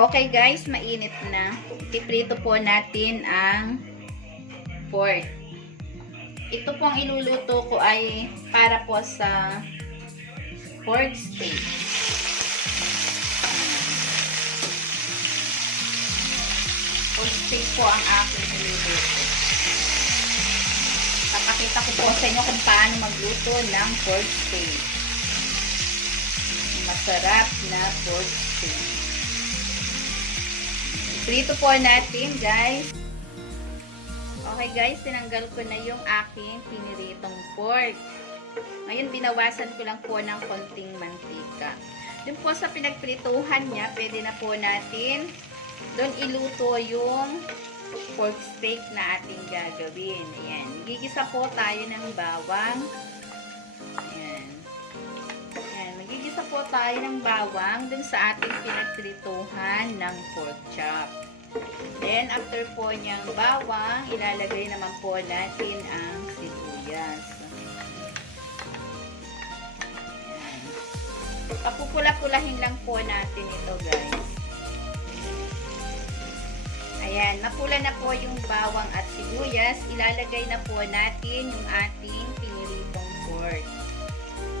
Okay guys, mainit na. Iprito po natin ang pork. Ito pong iluluto ko ay para po sa pork steak. Pork steak po ang aking iluluto. Papakita ko po sa inyo kung paano magluto ng pork steak. Masarap na pork steak. Prito po natin, guys. Okay, guys. Tinanggal ko na yung aking piniritong pork. Ngayon, binawasan ko lang po ng konting mantika. Doon po sa pinagprituhan niya, pwede na po natin doon iluto yung pork steak na ating gagawin. Ayan. Gigisa po tayo ng bawang. Ayan. Ayan. Magigisa po tayo ng bawang dun sa ating pinagprituhan ng pork chop. Then, after po niyang bawang, ilalagay naman po natin ang sibuyas. Ayan. Papupula-pulahin lang po natin ito, guys. Ayan, napula na po yung bawang at sibuyas. Ilalagay na po natin yung ating piniritong pork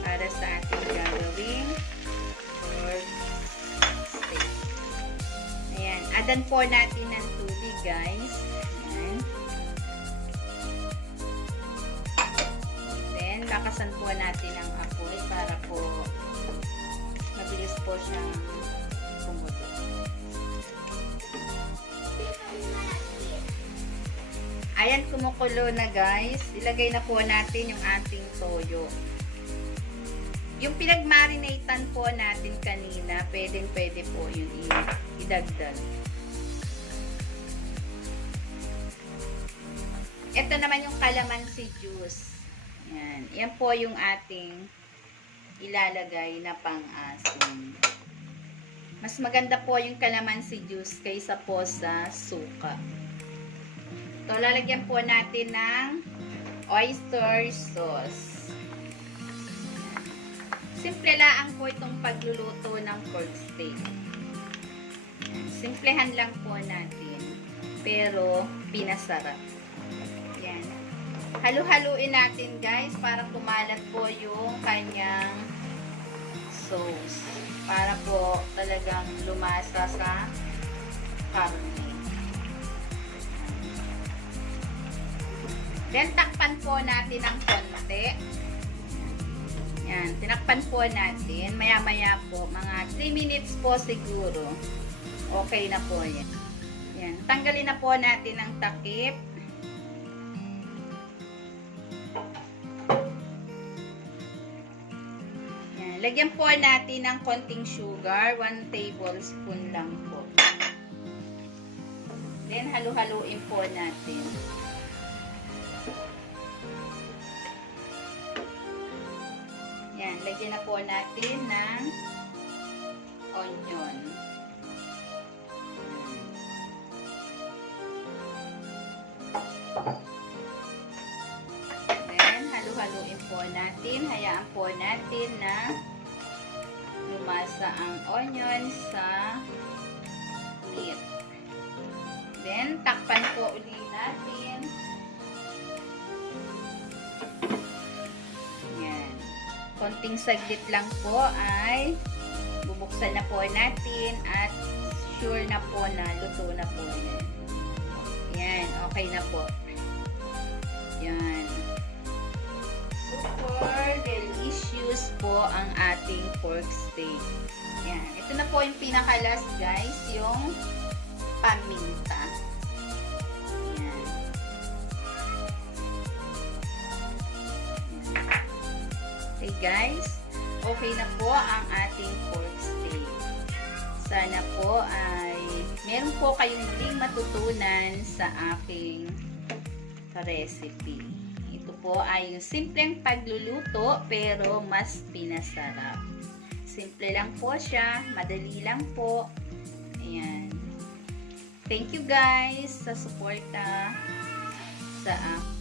para sa ating gagawing pork steak. Ayan, adan po natin ng tubig, guys. Ayan. Then, lakasan po natin ang apoy para po mabilis po siyang kumulo. Ayan, kumukulo na, guys. Ilagay na po natin yung ating toyo. Yung pinagmarinatean po natin kanina, pwede po yun idagdag. Ito naman yung calamansi juice. Ayan. Yan po yung ating ilalagay na pang-asim. Mas maganda po yung calamansi juice kaysa po sa suka. So, lalagyan po natin ng oyster sauce. Simple lang po itong pagluluto ng pork steak. Simplehan lang po natin. Pero, pinasarap. Yan. Halu-haluin natin, guys, para kumalat po yung kanyang sauce. Para po talagang lumasa sa karne. Then, takpan po natin ng konti. Yan, tinakpan po natin. Maya-maya po, mga 3 minutes po siguro. Okay na po yan. Yan, tanggalin na po natin ang takip. Yan, lagyan po natin ng konting sugar. 1 tablespoon lang po. Then, halu-haluin po natin. Yan, lagyan na po natin ng onion. Then, halu-haluin po natin. Hayaan po natin na lumasa ang onion sa meat. Then, takpan po ulit natin. Konting saglit lang po ay bubuksan na po natin at sure na po na luto na po yan. Yan, okay na po. Yan. Super delicious po ang ating pork steak. Yan. Ito na po yung pinaka-last, guys, yung paminta. Okay, guys, okay na po ang ating pork steak. Sana po ay meron po kayong muling matutunan sa aking recipe. Ito po ay yung simpleng pagluluto pero mas pinasarap. Simple lang po siya, madali lang po. Ayan. Thank you, guys, sa suporta sa akin.